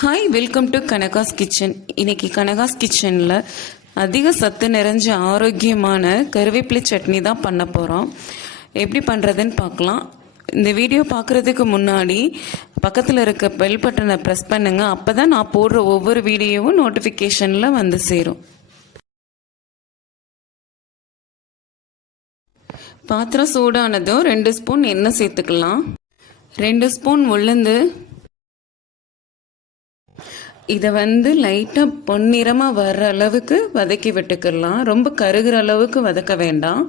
Hi welcome to Kanaka's kitchen இன்னைக்கு கனகாஸ் கிச்சனில் அதிக சத்து நிறைஞ்ச ஆரோக்கியமான கருவேப்பிலை சட்னி தான் பண்ண போகிறோம் எப்படி பண்ணுறதுன்னு பார்க்கலாம். இந்த வீடியோ பார்க்குறதுக்கு முன்னாடி பக்கத்தில் இருக்க பெல் பட்டனை ப்ரெஸ் பண்ணுங்கள் அப்போ தான் நான் போடுற ஒவ்வொரு வீடியோவும் நோட்டிஃபிகேஷனில் வந்து சேரும். பாத்திரம் சூடானதும் ரெண்டு ஸ்பூன் எண்ணெய் சேர்த்துக்கலாம். ரெண்டு ஸ்பூன் உளுந்து இதை வந்து லைட்டாக பொன்னிறமாக வர்ற அளவுக்கு வதக்கி விட்டுக்கலாம். ரொம்ப கருகிற அளவுக்கு வதக்க வேண்டாம்.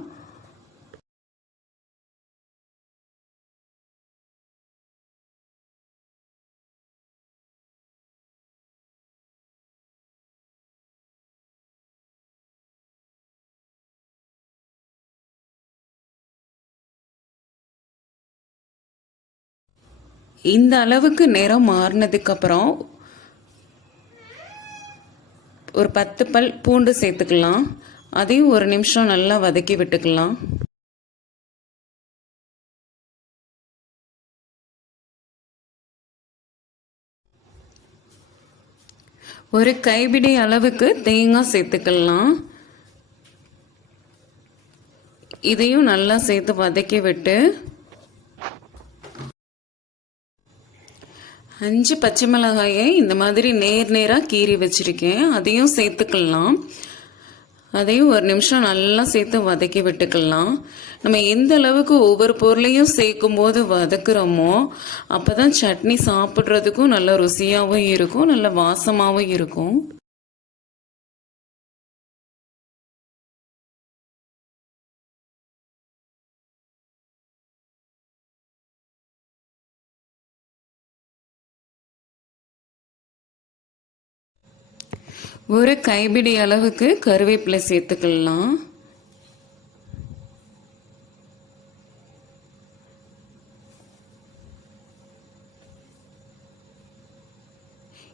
இந்த அளவுக்கு நிறம் மாறினதுக்கப்புறம் ஒரு பத்து பல் பூண்டு சேர்த்துக்கலாம். அதையும் ஒரு நிமிஷம் நல்லா வதக்கி விட்டுக்கலாம். ஒரு கைபிடி அளவுக்கு தேங்காய் சேர்த்துக்கலாம். இதையும் நல்லா சேர்த்து வதக்கி விட்டு அஞ்சு பச்சை மிளகாயை இந்த மாதிரி நேர் நேராக கீறி வச்சுருக்கேன். அதையும் சேர்த்துக்கலாம். அதையும் ஒரு நிமிஷம் நல்லா சேர்த்து வதக்கி விட்டுக்கலாம். நம்ம எந்த அளவுக்கு ஒவ்வொரு பொருளையும் சேர்க்கும் போது வதக்குறோமோ அப்போ தான் சட்னி சாப்பிட்றதுக்கும் நல்ல ருசியாகவும் இருக்கும் நல்ல வாசமாகவும் இருக்கும். ஒரு கைப்பிடி அளவுக்கு கருவேப்பிலை சேர்த்துக்கலாம்.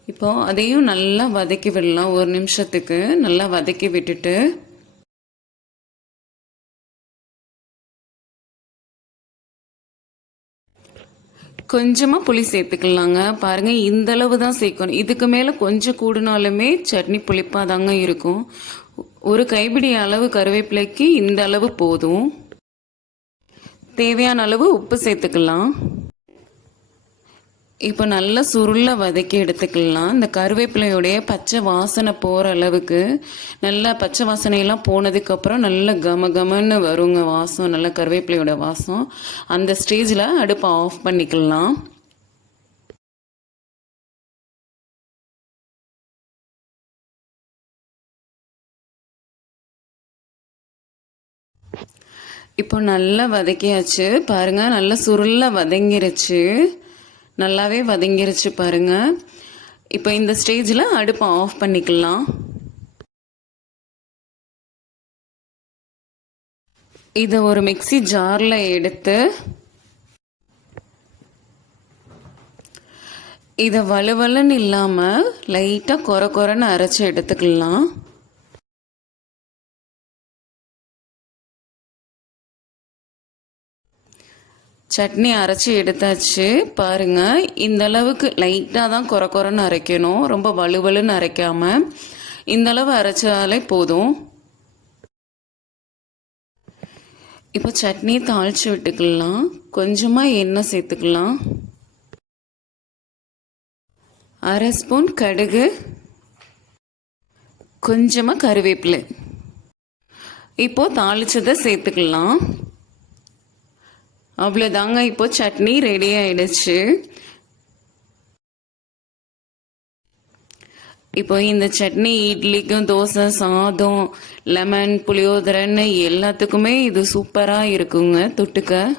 இப்போ அதையும் நல்லா வதக்கி விடலாம். ஒரு நிமிஷத்துக்கு நல்லா வதக்கி விட்டுட்டு கொஞ்சமாக புளி சேர்த்துக்கலாங்க. பாருங்கள் இந்த அளவு தான் சேர்க்கணும். இதுக்கு மேலே கொஞ்சம் கூடுனாலுமே சட்னி புளிப்பாக தாங்க இருக்கும். ஒரு கைப்பிடி அளவு கருவேப்பிலைக்கு இந்த அளவு போதும். தேவையான அளவு உப்பு சேர்த்துக்கலாம். இப்போ நல்லா சுருள வதக்கி எடுத்துக்கலாம். இந்த கருவேப்பிலையோடைய பச்சை வாசனை போகிற அளவுக்கு நல்லா பச்சை வாசனையெல்லாம் போனதுக்கப்புறம் நல்ல கம கமன்னு வருங்க வாசம் நல்ல கருவேப்பிலையோட வாசம். அந்த ஸ்டேஜில் அடுப்பை ஆஃப் பண்ணிக்கலாம். இப்போ நல்லா வதக்கியாச்சு. பாருங்கள் நல்லா சுருளில் வதங்கிருச்சு. நல்லாவே வதங்கிருச்சு பாருங்க. இப்போ இந்த ஸ்டேஜில் அடுப்பை ஆஃப் பண்ணிக்கலாம். இதை ஒரு மிக்சி ஜாரில் எடுத்து இதை வலுவலன்னு இல்லாமல் லைட்டாக குறை குறைன்னு அரைச்சி எடுத்துக்கலாம். சட்னி அரைச்சி எடுத்தாச்சு. பாருங்க இந்த அளவுக்கு லைட்டாக தான் குறை குறைன்னு அரைக்கணும். ரொம்ப வலுவலுன்னு அரைக்காம. இந்த அளவு அரைச்சாலே போதும். இப்போ சட்னி தாளித்து விட்டுக்கலாம். கொஞ்சமாக எண்ணெய் சேர்த்துக்கலாம். அரை ஸ்பூன் கடுகு. கொஞ்சமாக கருவேப்பிலை. இப்போது தாளிச்சதை சேர்த்துக்கலாம். அவ்வளோதாங்க இப்போ சட்னி ரெடி ஆயிடுச்சு. இப்போ இந்த சட்னி இட்லிக்கும் தோசை சாதம் லெமன் புளியோதரைன்னு எல்லாத்துக்குமே இது சூப்பராக இருக்குங்க. தொட்டுக்க.